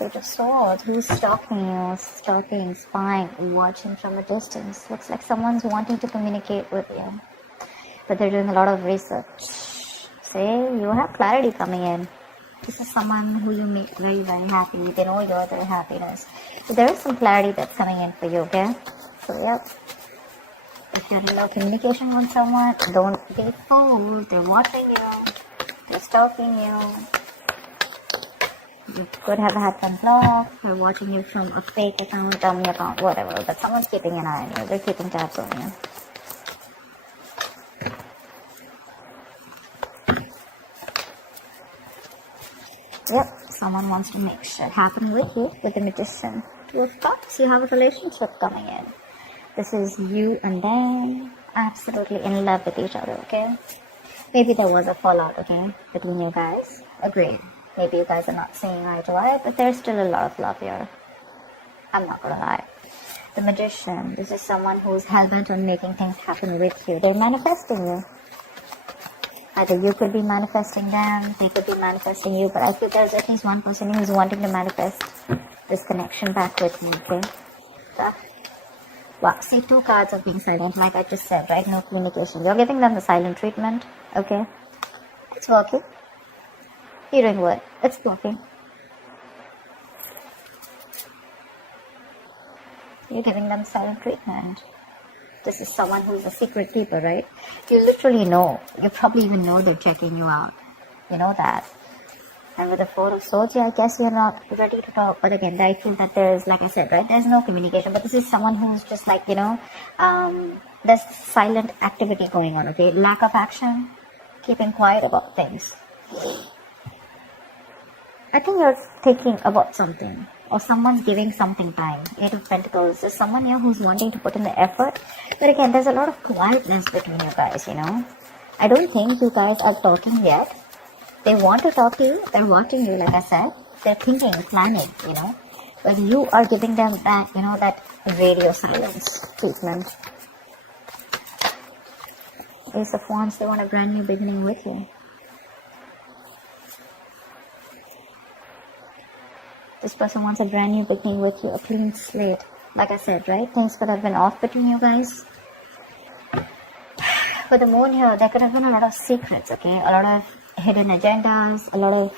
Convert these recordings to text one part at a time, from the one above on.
Page of Swords. Who's stalking you? Stalking, spying, watching from a distance. Looks like someone's wanting to communicate with you, but they're doing a lot of research. Say, you have clarity coming in. This is someone who you make very, very happy. They know you're their happiness. So there is some clarity that's coming in for you, okay? So, yep. If you're in no communication with someone, don't be fooled. They're watching you. They're stalking you. You could have had some block. They're watching you from a fake account, dummy account, whatever. But someone's keeping an eye on you. They're keeping tabs on you. Yep, someone wants to make shit happen with you, with the Magician. Two of Cups, you have a relationship coming in. This is you and them, absolutely in love with each other, okay? Maybe there was a fallout, okay, between you guys. Agreed. Maybe you guys are not seeing eye to eye, but there's still a lot of love here. I'm not gonna lie. The Magician, this is someone who's hell-bent on making things happen with you. They're manifesting you. Either you could be manifesting them, they could be manifesting you, but I feel there's at least one person who's wanting to manifest this connection back with me, okay? So, wow, see, 2 cards of being silent, like I just said, right? No communication. You're giving them the silent treatment, okay? It's working. You're doing what? It's working. You're giving them silent treatment. This is someone who's a secret keeper, right? You literally know. You probably even know they're checking you out. You know that. And with the Four of Swords, yeah, I guess you're not ready to talk. But again, I feel that there's, like I said, right? There's no communication. But this is someone who's just like, you know, there's silent activity going on, okay? Lack of action. Keeping quiet about things. I think you're thinking about something, or someone's giving something time. 8 of Pentacles. There's someone here who's wanting to put in the effort. But again, there's a lot of quietness between you guys, you know. I don't think you guys are talking yet. They want to talk to you. They're watching you, like I said. They're thinking, planning, you know. But you are giving them that, you know, that radio silence treatment. Ace of Wands, they want a brand new beginning with you. This person wants a brand new beginning with you, a clean slate. Like I said, right? Things could have been off between you guys. With the moon here, there could have been a lot of secrets, okay? A lot of hidden agendas, a lot of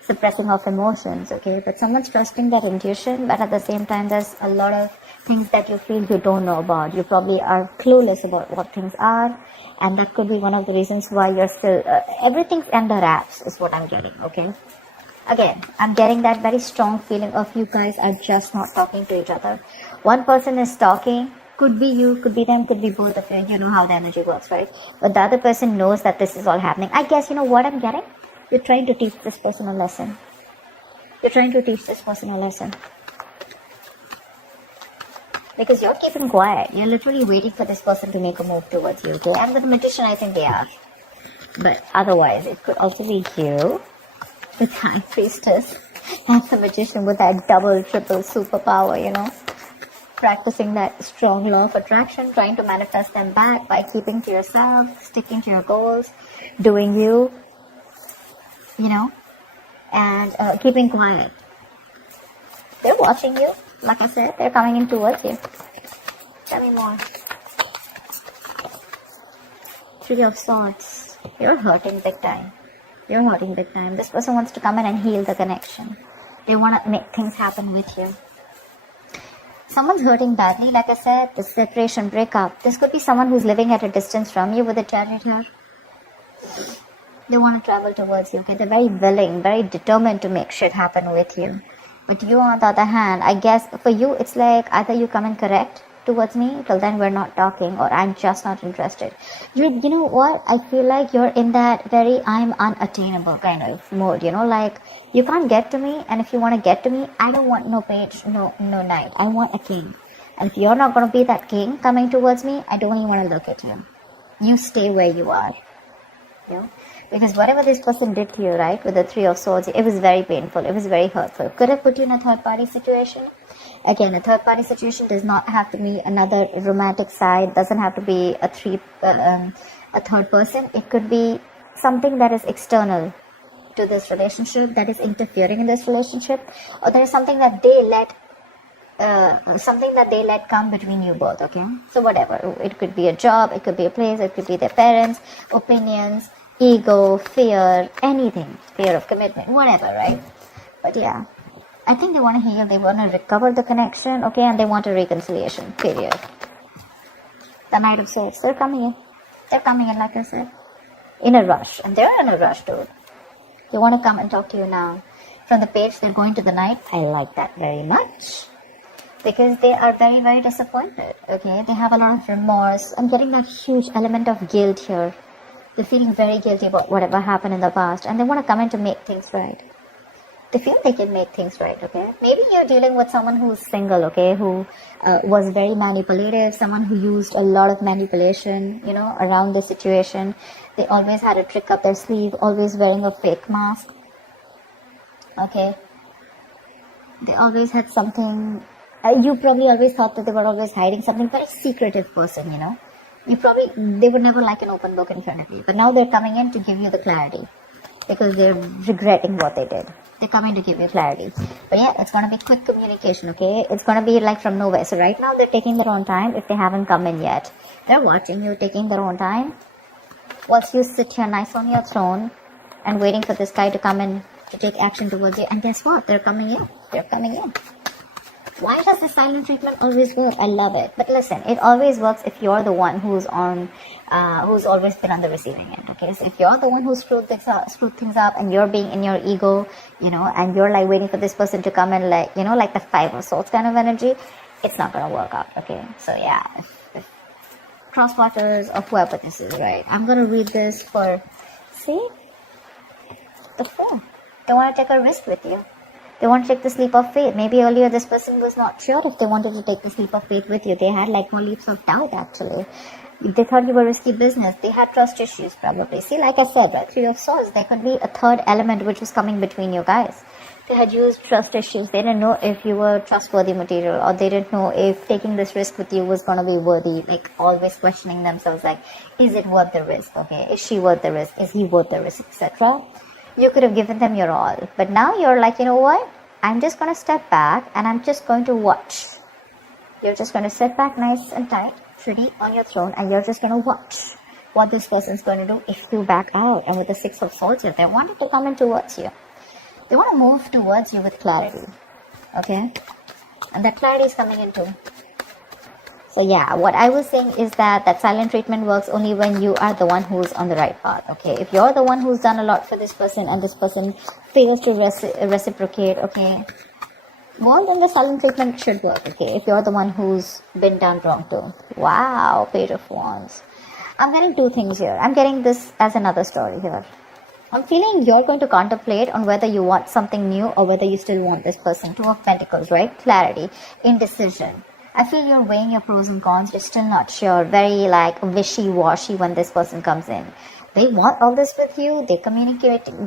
suppressing of emotions, okay? But someone's trusting that intuition, but at the same time, there's a lot of things that you feel you don't know about. You probably are clueless about what things are, and that could be one of the reasons why you're still... everything's under wraps is what I'm getting, okay? Again, I'm getting that very strong feeling of you guys are just not talking to each other. One person is talking, could be you, could be them, could be both of you. You know how the energy works, right? But the other person knows that this is all happening. I guess, you know what I'm getting? You're trying to teach this person a lesson. You're trying to teach this person a lesson. Because you're keeping quiet. You're literally waiting for this person to make a move towards you, okay? And with the Magician, I think they are. But otherwise, it could also be you. With High Priestess and the Magician with that double, triple superpower, you know. Practicing that strong law of attraction, trying to manifest them back by keeping to yourself, sticking to your goals, doing you, you know, and keeping quiet. They're watching you. Like I said, they're coming in towards you. Tell me more. 3 of Swords. You're hurting big time. You're hurting big time. This person wants to come in and heal the connection. They want to make things happen with you. Someone's hurting badly, like I said, the separation, breakup. This could be someone who's living at a distance from you with a chariot here. They want to travel towards you, okay? They're very willing, very determined to make shit happen with you. But you, on the other hand, I guess for you, it's like either you come and correct towards me, till then we're not talking, or I'm just not interested. You know what? I feel like you're in that very I'm unattainable kind of mode, you know, like you can't get to me, and if you want to get to me, I don't want no page, no knight. I want a king. And if you're not going to be that king coming towards me, I don't even want to look at you. You stay where you are. You know? Because whatever this person did to you, right, with the 3 of Swords, it was very painful. It was very hurtful. Could have put you in a third-party situation. Again, a third-party situation does not have to be another romantic side. Doesn't have to be a third person. It could be something that is external. to this relationship, that is interfering in this relationship, or there is something that they let come between you both, okay? So whatever, it could be a job, it could be a place, it could be their parents, opinions, ego, fear, anything, fear of commitment, whatever, right? But yeah, I think they want to heal, they want to recover the connection, okay, and they want a reconciliation, period. The Knight of Swords, they're coming in. They're coming in, like I said, in a rush, and they're in a rush, dude. They want to come and talk to you now. From the Page, they're going to the Knight. I like that very much. Because they are very, very disappointed, okay? They have a lot of remorse. I'm getting that huge element of guilt here. They're feeling very guilty about whatever happened in the past, and they want to come in to make things right. They feel they can make things right, okay? Maybe you're dealing with someone who's single, okay? Who was very manipulative, someone who used a lot of manipulation, you know, around the situation. They always had a trick up their sleeve, always wearing a fake mask, okay? They always had something... you probably always thought that they were always hiding something, very secretive person, you know. They would never like an open book in front of you. But now they're coming in to give you the clarity because they're regretting what they did. They're coming to give you clarity. But yeah, it's going to be quick communication, okay? It's going to be like from nowhere. So right now they're taking their own time if they haven't come in yet. They're watching you taking their own time. Whilst you sit here nice on your throne and waiting for this guy to come in to take action towards you. And guess what? They're coming in. They're coming in. Why does the silent treatment always work? I love it. But listen, it always works if you're the one who's always been on the receiving end, okay? So if you're the one who screwed things up and you're being in your ego, you know, and you're like waiting for this person to come in like, you know, like the Five of Swords kind of energy, it's not going to work out, okay? So yeah, if crosswatchers or whoever this is, right? I'm going to read this for, see? The Fool. They want to take a risk with you. They want to take the leap of faith. Maybe earlier this person was not sure if they wanted to take this leap of faith with you. They had like more leaps of doubt actually. They thought you were risky business. They had trust issues probably. See, like I said, right, Three of Swords, there could be a third element which was coming between you guys. They had used trust issues. They didn't know if you were trustworthy material, or they didn't know if taking this risk with you was going to be worthy. Like always questioning themselves like, is it worth the risk? Okay, is she worth the risk? Is he worth the risk, etc.? You could have given them your all. But now you're like, you know what? I'm just going to step back and I'm just going to watch. You're just going to sit back nice and tight, pretty on your throne, and you're just going to watch what this person's going to do if you back out. And with the Six of Swords here, they wanted to come in towards you. They want to move towards you with clarity. Okay? And that clarity is coming in too. So yeah, what I was saying is that silent treatment works only when you are the one who's on the right path, okay? If you're the one who's done a lot for this person and this person fails to reciprocate, okay? Well, then the silent treatment should work, okay? If you're the one who's been done wrong too. Wow, Page of Wands. I'm getting two things here. I'm getting this as another story here. I'm feeling you're going to contemplate on whether you want something new or whether you still want this person. Two of Pentacles, right? Clarity, indecision. I feel you're weighing your pros and cons. You're still not sure. Very like wishy-washy when this person comes in. They want all this with you. They're communicating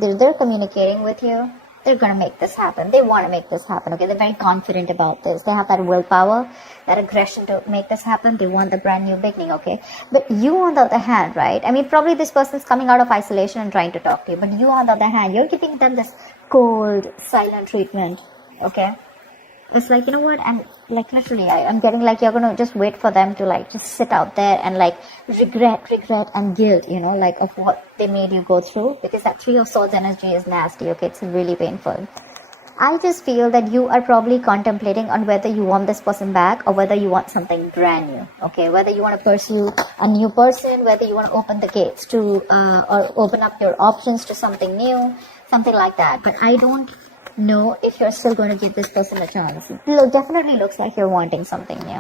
with you. They're going to make this happen. They want to make this happen. Okay, they're very confident about this. They have that willpower, that aggression to make this happen. They want the brand new beginning. Okay, but you on the other hand, right? I mean, probably this person's coming out of isolation and trying to talk to you. But you on the other hand, you're giving them this cold, silent treatment. Okay. It's like, you know what, I'm like literally, I'm getting like you're going to just wait for them to like just sit out there and like regret and guilt, you know, like of what they made you go through, because that Three of Swords energy is nasty, okay, it's really painful. I just feel that you are probably contemplating on whether you want this person back or whether you want something brand new, okay, whether you want to pursue a new person, whether you want to open the gates to, or open up your options to something new, something like that. But I don't know if you're still going to give this person a chance. It definitely looks like you're wanting something new.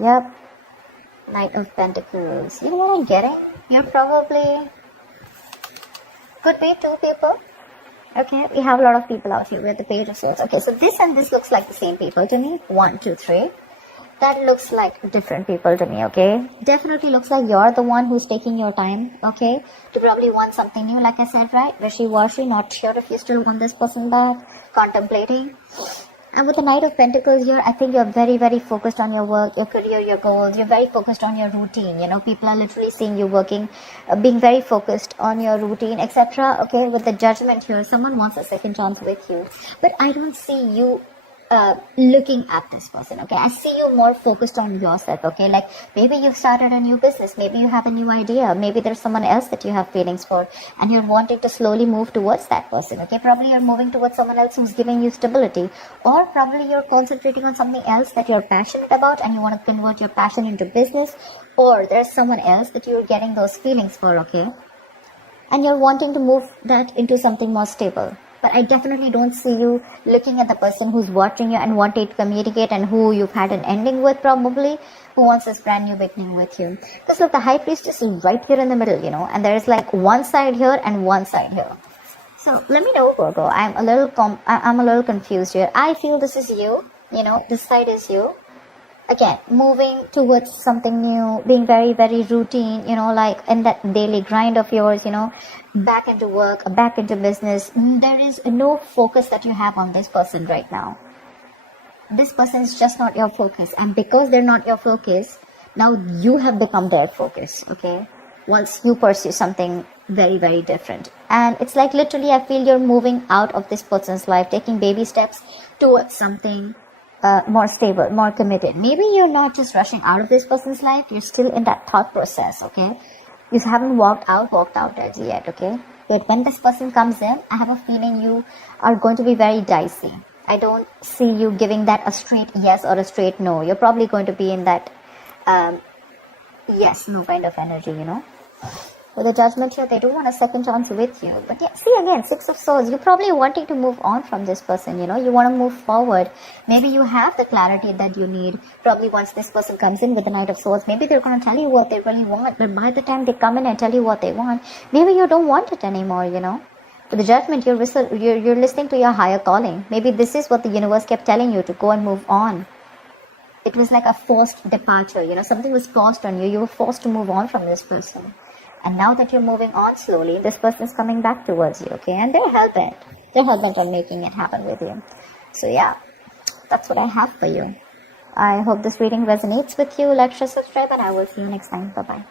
Yep. Knight of Pentacles. You know what I'm getting? You're probably... could be two people. Okay, we have a lot of people out here. We have the Page of Swords. Okay, so this and this looks like the same people to me. 1, 2, 3. That looks like different people to me, okay? Definitely looks like you're the one who's taking your time, okay? To probably want something new, like I said, right? Wishy-washy, not sure if you still want this person back, contemplating. And with the Knight of Pentacles here, I think you're very, very focused on your work, your career, your goals. You're very focused on your routine. People are literally seeing you working, being very focused on your routine, etc. Okay, with the Judgment here, someone wants a second chance with you. But I don't see you looking at this person. Okay, I see you more focused on yourself. Okay, like maybe you've started a new business, maybe you have a new idea, maybe there's someone else that you have feelings for, and you're wanting to slowly move towards that person. Okay, probably you're moving towards someone else who's giving you stability, or probably you're concentrating on something else that you're passionate about and you want to convert your passion into business, or there's someone else that you're getting those feelings for. Okay, and you're wanting to move that into something more stable. But I definitely don't see you looking at the person who's watching you and wanting to communicate, and who you've had an ending with, probably, who wants this brand new beginning with you. Because look, the High Priestess is right here in the middle, and there is like one side here and one side here. So let me know, Virgo. I'm a little confused here. I feel this is you. This side is you. Again, moving towards something new, being very, very routine, like in that daily grind of yours, back into work, back into business. There is no focus that you have on this person right now. This person is just not your focus. And because they're not your focus, now you have become their focus, okay? Once you pursue something very, very different. And it's like literally, I feel you're moving out of this person's life, taking baby steps towards something more stable, more committed. Maybe you're not just rushing out of this person's life, you're still in that thought process, okay? You haven't walked out as yet, okay? But when this person comes in, I have a feeling you are going to be very dicey. I don't see you giving that a straight yes or a straight no. You're probably going to be in that yes, no kind of energy, With the Judgment here, they do want a second chance with you. But yeah, see again, Six of Swords. You're probably wanting to move on from this person, You want to move forward. Maybe you have the clarity that you need. Probably once this person comes in with the Knight of Swords, maybe they're going to tell you what they really want. But by the time they come in and tell you what they want, maybe you don't want it anymore, With the Judgment, you're listening to your higher calling. Maybe this is what the universe kept telling you, to go and move on. It was like a forced departure, Something was forced on you. You were forced to move on from this person. And now that you're moving on slowly, this person is coming back towards you, okay? And they're hell-bent. They're hell-bent on making it happen with you. So yeah, that's what I have for you. I hope this reading resonates with you. Like, share, subscribe, and I will see you next time. Bye-bye.